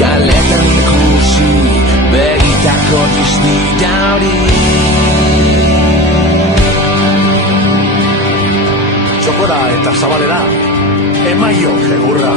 Kaletan ikusi begitako distira hori. Txokora eta zabalera, emaio egurra.